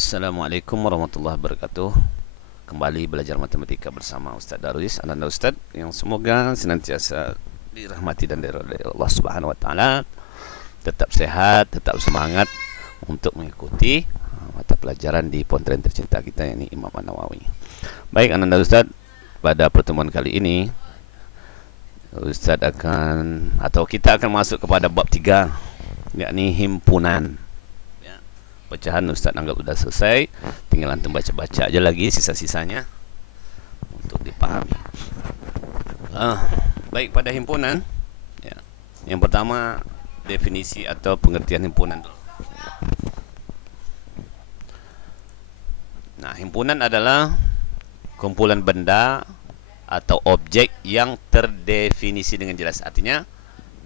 Assalamualaikum warahmatullahi wabarakatuh. Kembali belajar matematika bersama Ustaz Darwis, Ananda Ustaz, yang semoga senantiasa dirahmati dan diridhai Allah Subhanahu wa taala. Tetap sehat, tetap semangat untuk mengikuti mata pelajaran di Pontren tercinta kita, yakni Imam An-Nawawi. Baik Ananda Ustaz, pada pertemuan kali ini Ustaz kita akan masuk kepada bab 3, yakni himpunan. Pecahan Ustaz anggap sudah selesai, tinggal antum baca-baca aja lagi sisa-sisanya untuk dipahami. Baik, pada himpunan ya. Yang pertama, definisi atau pengertian himpunan dulu. Nah, himpunan adalah kumpulan benda atau objek yang terdefinisi dengan jelas. Artinya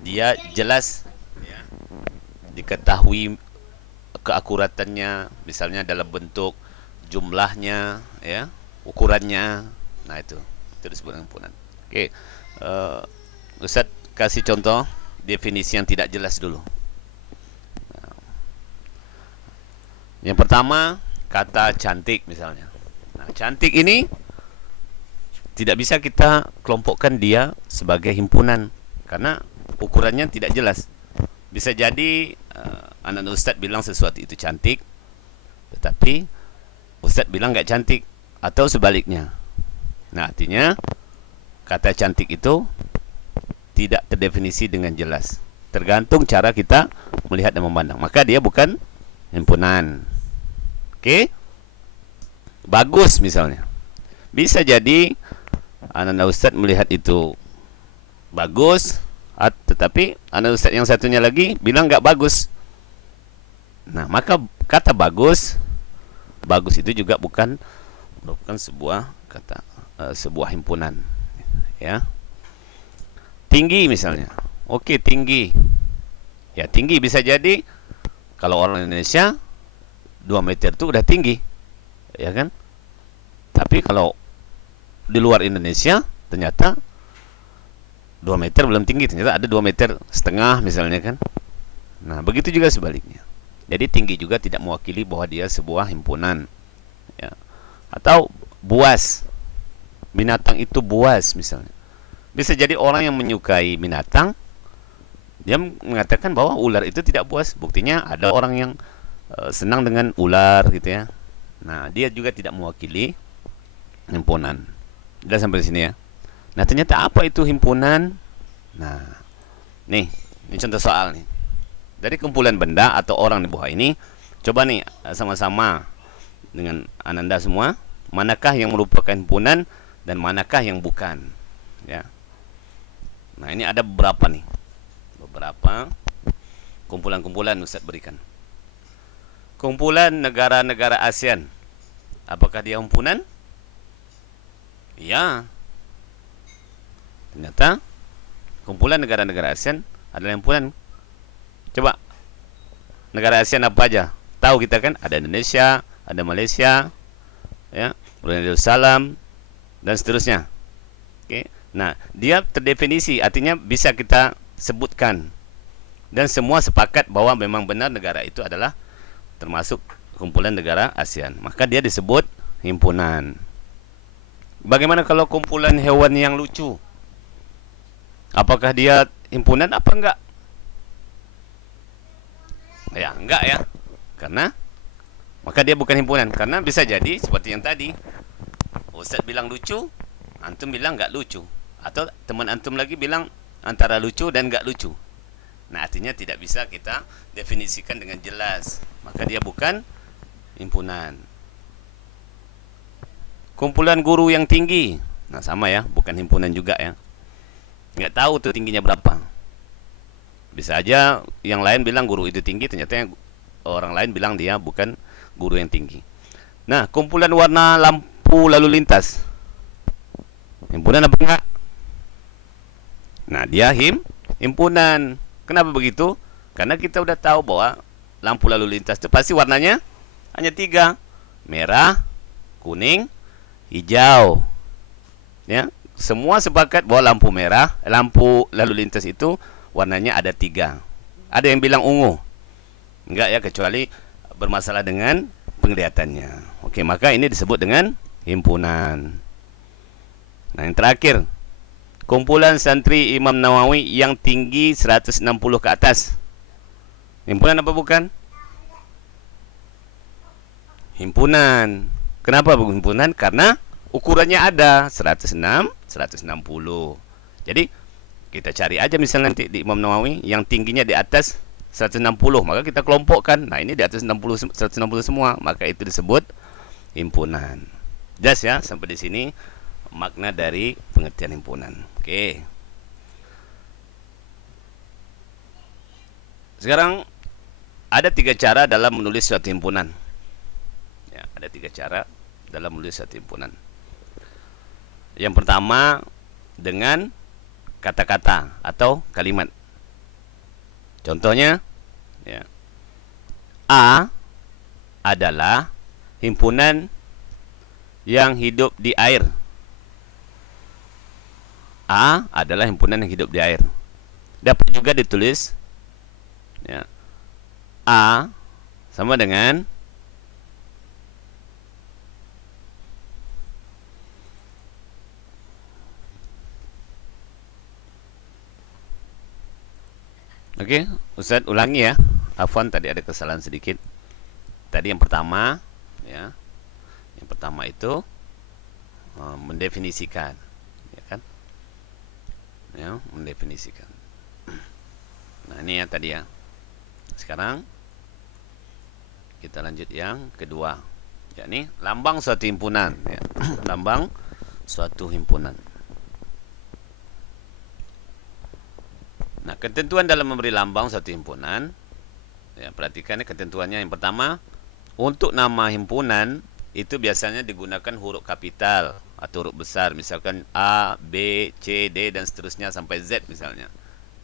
dia jelas ya, diketahui keakuratannya, misalnya dalam bentuk jumlahnya, ya, ukurannya. Nah, itu disebut himpunan. Oke, Ustaz kasih contoh definisi yang tidak jelas dulu. Yang pertama, kata cantik misalnya. Nah, cantik ini tidak bisa kita kelompokkan dia sebagai himpunan karena ukurannya tidak jelas. Bisa jadi anak Ustaz bilang sesuatu itu cantik, tetapi Ustaz bilang nggak cantik, atau sebaliknya. Nah, artinya kata cantik itu tidak terdefinisi dengan jelas, tergantung cara kita melihat dan memandang. Maka dia bukan himpunan. Oke? Bagus misalnya. Bisa jadi anak Ustaz melihat itu bagus, tetapi anak Ustaz yang satunya lagi bilang nggak bagus. Nah, maka kata bagus itu juga bukan sebuah kata, sebuah himpunan, ya. Tinggi misalnya, oke, tinggi, ya, tinggi bisa jadi kalau orang Indonesia 2 meter itu udah tinggi, ya kan? Tapi kalau di luar Indonesia ternyata 2 meter belum tinggi, ternyata ada 2,5 meter misalnya kan. Nah, begitu juga sebaliknya. Jadi tinggi juga tidak mewakili bahwa dia sebuah himpunan, ya. Atau buas, binatang itu buas misalnya. Bisa jadi orang yang menyukai binatang, dia mengatakan bahwa ular itu tidak buas. Buktinya ada orang yang senang dengan ular gitu ya. Nah, dia juga tidak mewakili himpunan. Sudah sampai di sini ya. Nah, ternyata apa itu himpunan? Nah, ini contoh soal nih. Dari kumpulan benda atau orang di bawah ini, coba nih sama-sama dengan Ananda semua, manakah yang merupakan himpunan dan manakah yang bukan, ya. Nah, ini ada beberapa kumpulan-kumpulan Ustaz berikan. Kumpulan negara-negara ASEAN, apakah dia himpunan? Ya. Ternyata kumpulan negara-negara ASEAN adalah himpunan. Coba, negara ASEAN apa aja? Tahu kita kan? Ada Indonesia, ada Malaysia, ya, Brunei Darussalam, dan seterusnya. Oke. Nah, dia terdefinisi, artinya bisa kita sebutkan. Dan semua sepakat bahwa memang benar negara itu adalah termasuk kumpulan negara ASEAN. Maka dia disebut himpunan. Bagaimana kalau kumpulan hewan yang lucu? Apakah dia himpunan apa enggak? Ya, enggak ya. Karena maka dia bukan himpunan. Karena bisa jadi seperti yang tadi, Ustaz bilang lucu, antum bilang enggak lucu, atau teman antum lagi bilang antara lucu dan enggak lucu. Nah, artinya tidak bisa kita definisikan dengan jelas. Maka dia bukan himpunan. Kumpulan guru yang tinggi. Nah, sama ya, bukan himpunan juga ya. Nggak tahu tuh tingginya berapa. Bisa aja yang lain bilang guru itu tinggi, ternyata orang lain bilang dia bukan guru yang tinggi. Nah, kumpulan warna lampu lalu lintas, himpunan apa enggak? Nah, dia himpunan. Kenapa begitu? Karena kita udah tahu bahwa lampu lalu lintas itu pasti warnanya hanya 3. Merah, kuning, hijau. Ya, semua sepakat bahwa lampu lalu lintas itu warnanya ada 3. Ada yang bilang ungu. Enggak ya, kecuali bermasalah dengan penglihatannya. Okey, maka ini disebut dengan himpunan. Nah, yang terakhir, kumpulan santri Imam Nawawi yang tinggi 160 ke atas. Himpunan apa bukan? Himpunan. Kenapa himpunan? Karena ukurannya ada 106, 160. Jadi kita cari aja misalnya nanti di Imam Nawawi yang tingginya di atas 160, maka kita kelompokkan. Nah, ini di atas 60 160 semua, maka itu disebut himpunan. Jelas ya sampai di sini makna dari pengertian himpunan. Oke. Sekarang ada 3 cara dalam menulis suatu himpunan. Ya, ada 3 cara dalam menulis suatu himpunan. Yang pertama dengan kata-kata atau kalimat. Contohnya, ya, A adalah himpunan yang hidup di air. A adalah himpunan yang hidup di air. Dapat juga ditulis, ya, A sama dengan Okey, Ustaz ulangi ya. Afwan, tadi ada kesalahan sedikit. Tadi yang pertama, ya. Yang pertama itu mendefinisikan, ya kan? Ya, mendefinisikan. Nah, ini ya tadi ya. Sekarang kita lanjut yang kedua. Yakni lambang suatu himpunan, ya. Lambang suatu himpunan. Nah, ketentuan dalam memberi lambang suatu himpunan, ya, perhatikan ya ketentuannya. Yang pertama, untuk nama himpunan itu biasanya digunakan huruf kapital atau huruf besar, misalkan A, B, C, D dan seterusnya sampai Z misalnya.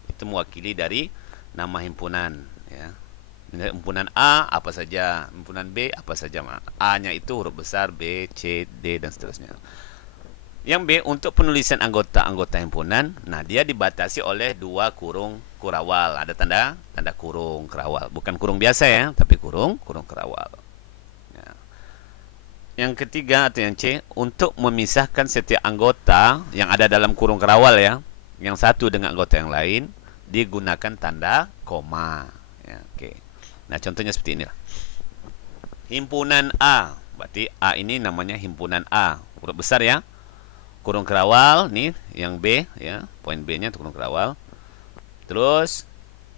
Itu mewakili dari nama himpunan, ya. Himpunan A apa saja, himpunan B apa saja. A-nya itu huruf besar, B, C, D dan seterusnya. Yang B, untuk penulisan anggota-anggota himpunan, nah dia dibatasi oleh 2 kurung kurawal. Ada tanda kurung kurawal, bukan kurung biasa ya, tapi kurung kurawal. Ya. Yang ketiga atau yang C, untuk memisahkan setiap anggota yang ada dalam kurung kurawal ya, yang satu dengan anggota yang lain, digunakan tanda koma. Ya, oke. Nah, contohnya seperti ini. Himpunan A, berarti A ini namanya himpunan A, huruf besar ya. Kurung kerawal nih yang B ya, poin B-nya itu kurung kerawal. Terus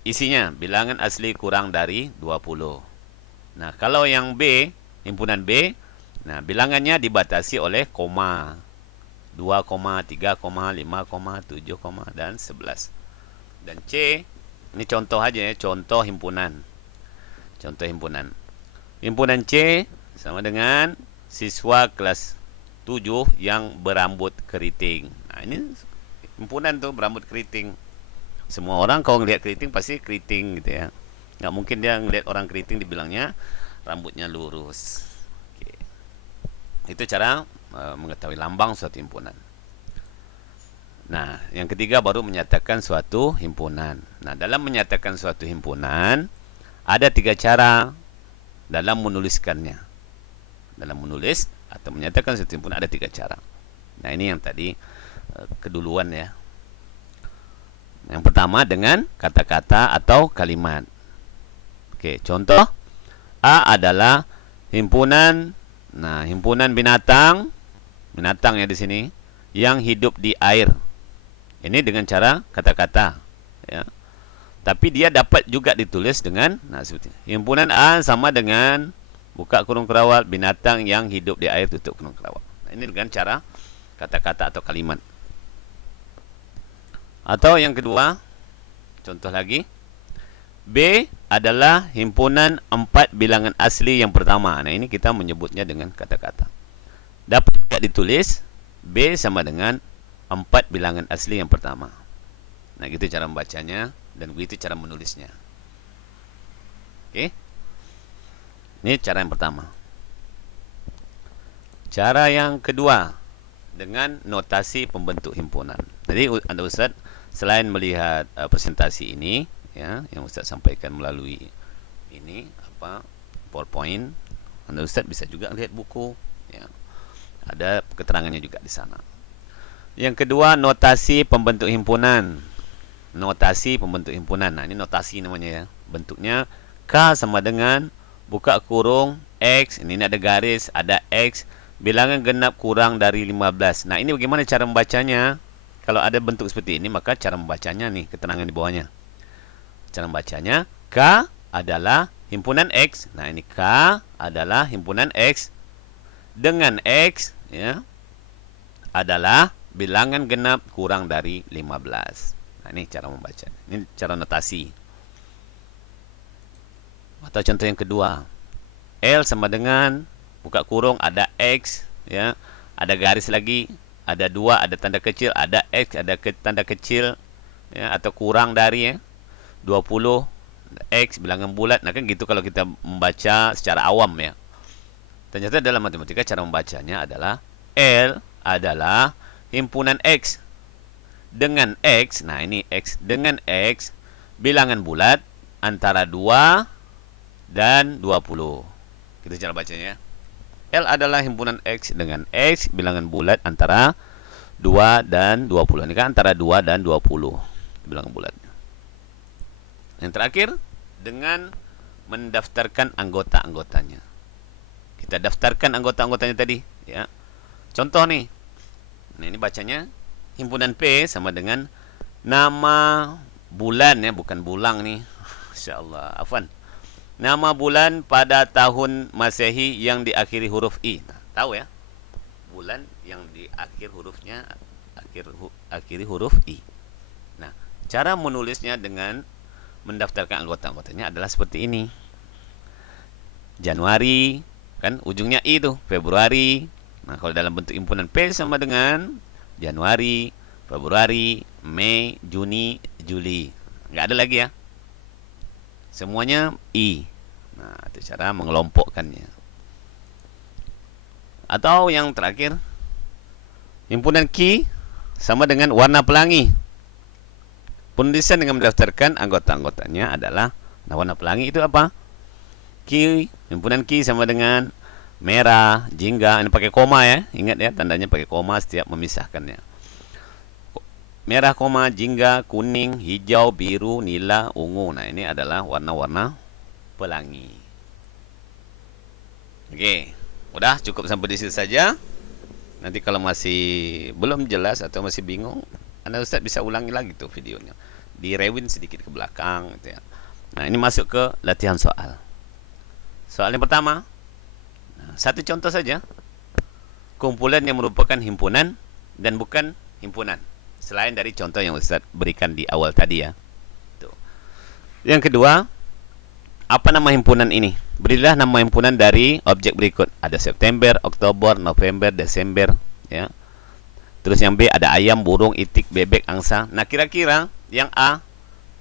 isinya bilangan asli kurang dari 20. Nah, kalau yang B, himpunan B, nah bilangannya dibatasi oleh koma. 2, 3, 5, 7, dan 11. Dan C, ini contoh aja ya, contoh himpunan. Contoh himpunan. Himpunan C sama dengan siswa kelas 7 yang berambut keriting. Nah, ini himpunan tuh berambut keriting. Semua orang kalau ngelihat keriting pasti keriting gitu ya. Nggak mungkin dia ngelihat orang keriting dibilangnya rambutnya lurus. Oke. Itu cara mengetahui lambang suatu himpunan. Nah, yang ketiga baru menyatakan suatu himpunan. Nah, dalam menyatakan suatu himpunan ada 3 cara dalam menuliskannya. Dalam menulis atau menyatakan suatu himpunan ada 3 cara. Nah, ini yang tadi keduluan ya. Yang pertama dengan kata-kata atau kalimat. Oke, contoh A adalah himpunan, nah himpunan binatang ya di sini yang hidup di air. Ini dengan cara kata-kata ya. Tapi dia dapat juga ditulis dengan seperti ini. Himpunan A sama dengan buka kurung kerawal, binatang yang hidup di air, tutup kurung kerawal. Nah, ini dengan cara kata-kata atau kalimat. Atau yang kedua, contoh lagi, B adalah himpunan 4 bilangan asli yang pertama. Nah, ini kita menyebutnya dengan kata-kata. Dapat juga ditulis B sama dengan 4 bilangan asli yang pertama. Nah, gitu cara membacanya dan begitu cara menulisnya. Oke. Ini cara yang pertama. Cara yang kedua dengan notasi pembentuk himpunan. Jadi Anda Ustaz selain melihat presentasi ini ya yang Ustaz sampaikan melalui ini PowerPoint Anda Ustaz bisa juga lihat buku, ya. Ada keterangannya juga di sana. Yang kedua, notasi pembentuk himpunan. Notasi pembentuk himpunan. Nah, ini notasi namanya ya. Bentuknya K sama dengan buka kurung X, ini ada garis, ada X, bilangan genap kurang dari 15. Nah, ini bagaimana cara membacanya? Kalau ada bentuk seperti ini, maka cara membacanya nih, keterangan di bawahnya. Cara membacanya, K adalah himpunan X. Nah, ini K adalah himpunan X dengan X, ya, adalah bilangan genap kurang dari 15. Nah, ini cara membaca. Ini cara notasi. Atau contoh yang kedua, L sama dengan buka kurung ada X, ya, ada garis lagi, ada 2, ada tanda kecil, ada X, ada tanda kecil, ya, atau kurang dari, ya, 20 X bilangan bulat. Nah, kan gitu kalau kita membaca secara awam, ya. Ternyata dalam matematika cara membacanya adalah L adalah himpunan X dengan X. Nah, ini X dengan X bilangan bulat antara 2 dan 20. Kita cara bacanya. L adalah himpunan X dengan X bilangan bulat antara 2 dan 20. Ini kan antara 2 dan 20 bilangan bulat. Yang terakhir, dengan mendaftarkan anggota-anggotanya. Kita daftarkan anggota-anggotanya tadi, ya. Contoh nih. Nah, ini bacanya himpunan P sama dengan nama bulan, ya, bukan bulang nih. Insyaallah, afwan. Nama bulan pada tahun Masehi yang diakhiri huruf I. Nah, tahu ya? Bulan yang diakhir hurufnya akhiri huruf I. Nah, cara menulisnya dengan mendaftarkan anggota-anggotanya adalah seperti ini. Januari, kan ujungnya I itu, Februari. Nah, kalau dalam bentuk himpunan P sama dengan Januari, Februari, Mei, Juni, Juli. Nggak ada lagi ya. Semuanya I. Nah, itu cara mengelompokkannya. Atau yang terakhir, himpunan Q sama dengan warna pelangi. Penulisan dengan mendaftarkan anggota-anggotanya adalah, nah, warna pelangi itu apa? Q, himpunan Q sama dengan merah, jingga. Ini pakai koma ya. Ingat ya, tandanya pakai koma setiap memisahkannya. Merah, koma, jingga, kuning, hijau, biru, nila, ungu. Nah, ini adalah warna-warna pelangi. Oke, udah cukup sampai di situ saja. Nanti kalau masih belum jelas atau masih bingung, Anda Ustaz bisa ulangi lagi tuh videonya. Di rewind sedikit ke belakang gitu ya. Nah, ini masuk ke latihan soal. Soal yang pertama, satu contoh saja. Kumpulan yang merupakan himpunan dan bukan himpunan. Selain dari contoh yang Ustaz berikan di awal tadi ya. Tuh. Yang kedua, apa nama himpunan ini? Berilah nama himpunan dari objek berikut. Ada September, Oktober, November, Desember, ya. Terus yang B ada ayam, burung, itik, bebek, angsa. Nah, kira-kira yang A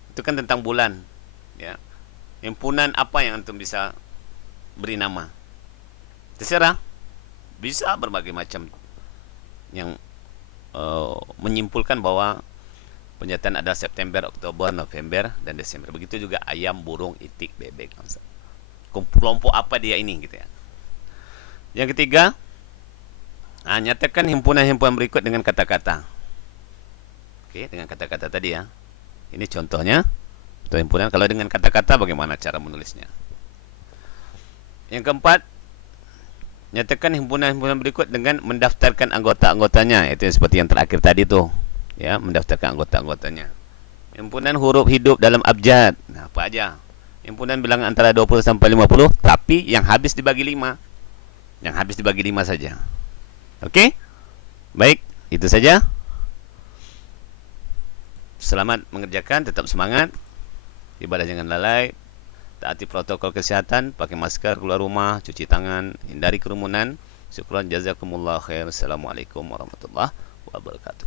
itu kan tentang bulan, ya. Himpunan apa yang antum bisa beri nama? Terserah. Bisa berbagai macam yang menyimpulkan bahwa penyataan ada September, Oktober, November, dan Desember. Begitu juga ayam, burung, itik, bebek, angsa. Kelompok apa dia ini gitu ya. Yang ketiga, nyatakan himpunan-himpunan berikut dengan kata-kata. Oke, dengan kata-kata tadi ya. Ini contohnya. Contoh himpunan. Kalau dengan kata-kata bagaimana cara menulisnya? Yang keempat, nyatakan himpunan-himpunan berikut dengan mendaftarkan anggota-anggotanya. Itu seperti yang terakhir tadi tuh, ya, mendaftarkan anggota-anggotanya. Himpunan huruf hidup dalam abjad. Nah, apa aja? Himpunan bilangan antara 20 sampai 50, tapi yang habis dibagi 5. Yang habis dibagi 5 saja. Oke? Baik, itu saja. Selamat mengerjakan, tetap semangat. Ibadah jangan lalai. Taati protokol kesehatan, pakai masker, keluar rumah, cuci tangan, hindari kerumunan. Syukran, jazakumullah khair. Assalamualaikum warahmatullahi wabarakatuh.